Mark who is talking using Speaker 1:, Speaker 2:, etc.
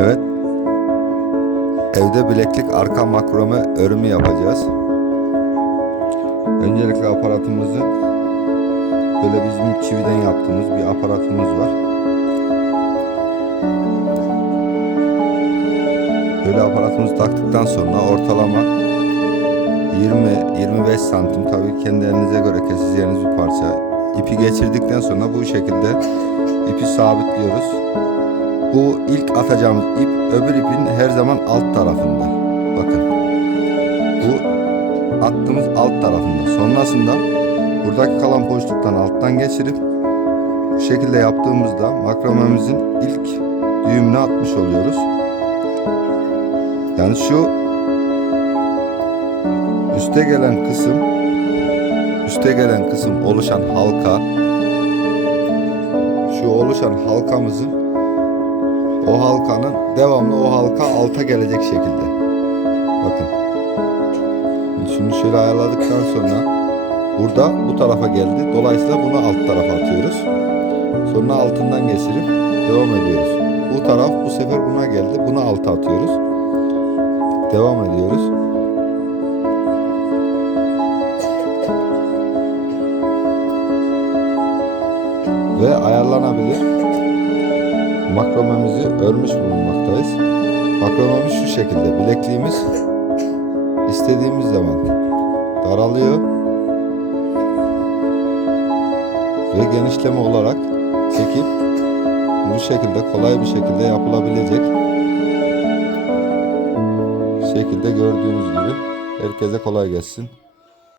Speaker 1: Evet. Evde bileklik arka makrome örümü yapacağız. Öncelikle aparatımızı böyle bizim çividen yaptığımız bir aparatımız var. Böyle aparatımızı taktıktan sonra ortalama 20-25 santim tabii kendi elinize göre keseceğiniz bir parça. İpi geçirdikten sonra bu şekilde ipi sabitliyoruz. Bu ilk atacağımız ip öbür ipin her zaman alt tarafında. Bakın. Bu attığımız alt tarafında. Sonrasında buradaki kalan boşluktan alttan geçirip bu şekilde yaptığımızda makromemizin ilk düğümünü atmış oluyoruz. Yani şu üste gelen kısım üste gelen kısım oluşan halka şu oluşan halkamızın o halkanın devamlı o halka alta gelecek şekilde. Bakın. Şimdi şöyle ayarladıktan sonra burada bu tarafa geldi. Dolayısıyla bunu alt tarafa atıyoruz. Sonra altından geçirip devam ediyoruz. Bu taraf bu sefer buna geldi. Bunu alta atıyoruz. Devam ediyoruz. Ve ayarlanabilir makromemizi örmüş bulunmaktayız. Makromemiz şu şekilde. Bilekliğimiz istediğimiz zaman daralıyor ve genişleme olarak çekip bu şekilde kolay bir şekilde yapılabilecek şekilde gördüğünüz gibi herkese kolay gelsin.